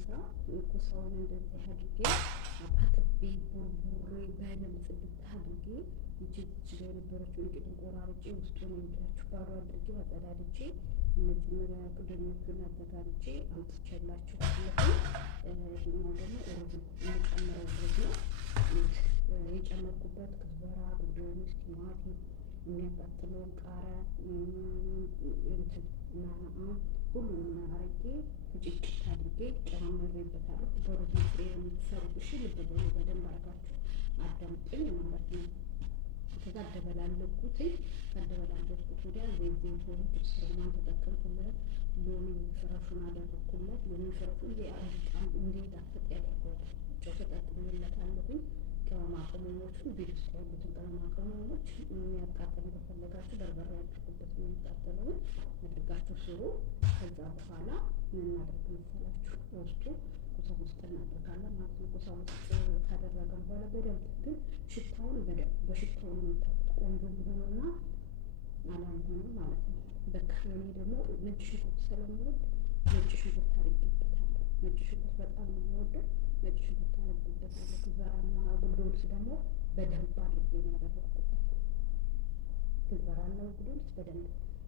ለመስራ ኩሳውን እንደዚህ አድርጌ አጥቤ ቦርቡሬ በደንብ ጽድት አድርጌ ይቺ የነበረችው እንግዲህ ቆራርጬ ውስጡን እንግዳችሁ ባዶ አድርጌ አጸዳድቼ መጀመሪያ ቅደኞቹን አዘጋጅቼ አምጥቼላችሁ ይሄኛው ደግሞ ሩዝ የምጨምረው ሩዝ ነው። የጨመርኩበት ክዝበራ፣ ቁንዶንስ፣ ቲማቲም፣ የሚያቃጥለውን ቃሪያ እንትን ሁሉንም አድርጌ ፍጭጭት አድርጌ ጨምሬበታለሁ። በሩዝ ፍሬ የምትሰሩት እሺ፣ ልብ በሉ በደንብ አድርጋችሁ አዳምጡኝ ማለት ነው። ከዛ አደበላለኩትኝ። ካደበላለኩት ወዲያ ዘይት ዘይቱን ስርማን ተጠቀምኩለት። ሎሚ ፍረሹን አደረኩለት። ሎሚ ፍረሹን በጣም እንዲጣፍጥ ያደርገዋል። ጨው ተጠቅሜለታለሁኝ። ቅመማ ቅመሞቹን ቤት ውስጥ ያሉትን ቅመማ ቅመሞች የሚያቃጥሉ ከፈለጋችሁ በርበሬ ያድርጉበት። የሚያቃጥለውን አድርጋችሁ ስሩ። ከዛ በኋላ ምን እናደርግ መሰላችሁ? ውስጡ ኩሳ ውስጥ እናደርጋለን ማለት ነው። ኩሳ ውስጥ ካደረገን በኋላ በደንብ ግን ሽታውን በደንብ በሽታው ነው የምታውቁት። ቆንጆ ቢሆንና አላልሆነም ማለት ነው። በቃ እኔ ደግሞ ነጭ ሽንኩርት ስለምወድ ነጭ ሽንኩርት አድርጌበታለሁ። ነጭ ሽንኩርት በጣም ነው የምወደው። ነጭ ሽንኩርት አድርጌበታለሁ። ክዝበራና ቁንዶንስ ደግሞ በደንብ አድርጌ ነው ያደረኩበት። ክዝበራና ቁንዶንስ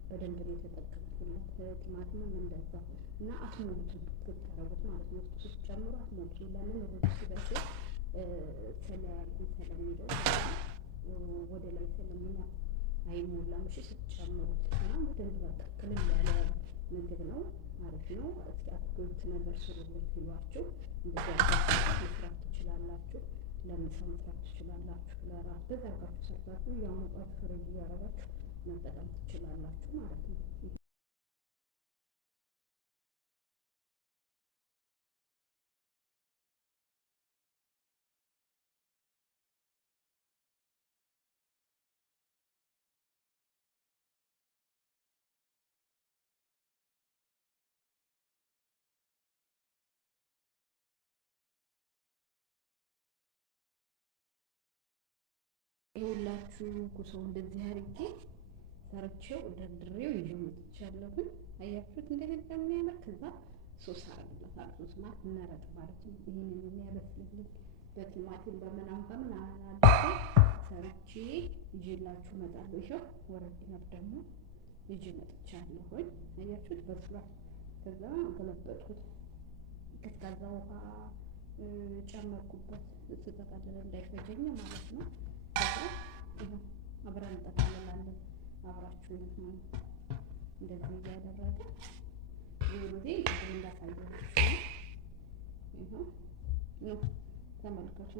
በደንብ ነው የተጠቀምኩለት። ቲማቲምም እንደዛ እና አትሞሉት ብታረጉት ማለት ነው። ውስጡ ስትጨምሩ አትሞሉት። ለምን ሩዝ ሲበስል ስለሚለው ወደ ላይ ስለሚና አይሞላም። እሺ ስትጨምሩት እና በደንብ በቃ ክልል ያለ ምግብ ነው ማለት ነው። እስኪ አትክልት ነገር ስሩልኝ ሲሏችሁ እንደዚህ መስራት ትችላላችሁ። ለምሳ መስራት ትችላላችሁ። ለራት በዛርጋችሁ ሰርታችሁ ያሞቃችሁ ፍሬጅ እያረጋችሁ መጠቀም ትችላላችሁ ማለት ነው። ይኸውላችሁ ኩሳው እንደዚህ አድርጌ ሰርቼው ደርድሬው ይዤ መጥቻለሁኝ። አያችሁት እንዴት እንደሚያምር። ከዛ ሶስ አደርግለታለሁ። ሶስ ማለት መረቅ ማለት ነው። ይሄንን የሚያበስልልኝ በቲማቲም በምናምን አድርጌ ሰርቼ ይዤላችሁ እመጣለሁ። ይኸው ወረቂነብ ደግሞ ይዤ መጥቻለሁኝ። አያችሁት በስሏል። ከዛ ገለበጥኩት። ቀዝቃዛ ውሃ ጨመርኩበት ስጠቀልል እንዳይፈጀኝ ማለት ነው። አብረን እንጠቀልላለን። አብራችሁ እንደዚህ እያደረገ ጊዜ እንዳሳየኋችሁ ይኸው ነው። ተመልከቱ።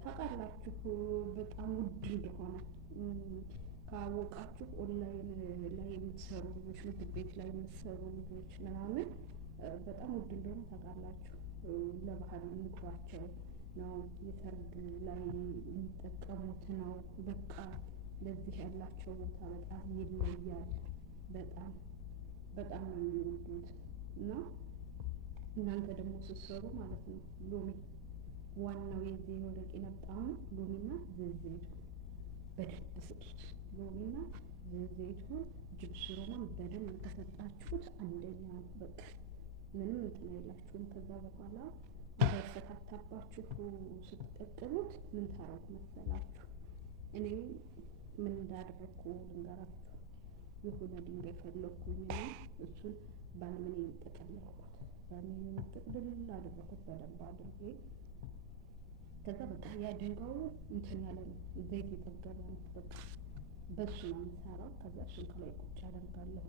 ታውቃላችሁ በጣም ውድ እንደሆነ ካወቃችሁ ኦንላይን ላይ የምትሰሩ ልጆች፣ ምግብ ቤት ላይ የምትሰሩ ልጆች ምናምን በጣም ውድ እንደሆነ ታውቃላችሁ። ለባህል ምግባቸው ነው፣ የሰርግ ላይ የሚጠቀሙት ነው። በቃ ለዚህ ያላቸው ቦታ በጣም ይለያል። በጣም ነው የሚወዱት። እና እናንተ ደግሞ ስትሰሩ ማለት ነው ሎሚ ዋናው የዚህ ወረቂነብ ጣዕሙ ሎሚና ዘይት በደንብ ስጡት። ሎሚና ዘይቱን ጅብስ ሮማን በደንብ ከሰጣችሁት አንደኛ በቃ ምንም እንትን አይላችሁም። ከዛ በኋላ እንዳይፈታታባችሁ ስትቀቅሉት ምን ታረጉ መሰላችሁ? እኔ ምን እንዳደረኩ ልንገራችሁ። የሆነ ድንጋይ ፈለኩኝ እና እሱን በአልሙኒየም ጠቀለልኩት። በአልሙኒየም ጥቅልል አደረኩት በደንብ አድርጌ። ከዛ በቃ ያ ድንጋዩ እንትን ያለ ነው፣ ዘይት የጠገበ ነው። በቃ በሱ ነው የምሰራው። ከዛ እሱን ከላይ ቁጭ አደርጋለሁ።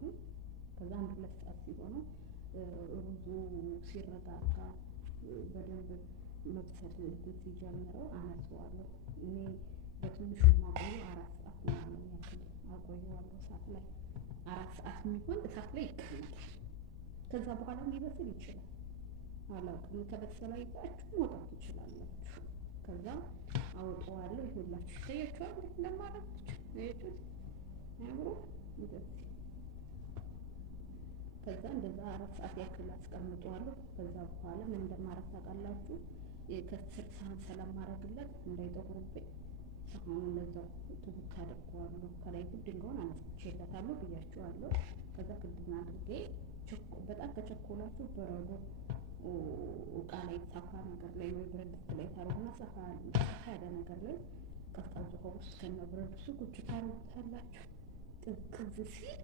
ከዛ 1-2 ሰዓት ሲሆነው ሩዙ ሲረጋጋ በደንብ መብሰል ሲጀምረው አነሳዋለሁ። እኔ በትንሹ ማቆየው 4 ሰዓት ምናምን ያክል አቆየዋለሁ እሳት ላይ። 4 ሰዓት የሚሆን እሳት ላይ ይቀመጣል። ከዛ በኋላ ሊበስል ይችላል። አላውቅም። ከበሰለ አይታችሁ መውጣት ትችላላችሁ። ከዛ አወጣዋለሁ። ይሁላችሁ ታያችኋል እንደማለት ታያችሁት አብሮ እንደዚህ። ከዛ እንደዛ 4 ሰዓት ያክል አስቀምጠዋለሁ። ከዛ በኋላ ምን እንደማረግ ታውቃላችሁ? ከስር ሳህን ስለማረግለት እንዳይጠቁርብኝ ሳህኑን እንደዛው ትቡክ አደርገዋለሁ። ከላይ ግን ድንጋዩን አነስቼለታለሁ ብያችኋለሁ። ከዛ ክድና አድርጌ በጣም ከቸኮላችሁ በረዶ እቃ ላይ ሰፋ ነገር ላይ ወይ ብረት ድስት ላይ ታረጉና ሰፋ ያለ ነገር ላይ ቀዝቃዛ ውሃ ውስጥ ከነ ብረት ድስቱ ቁጭ ታረጉታላችሁ። ቅዝቅዝ ሲል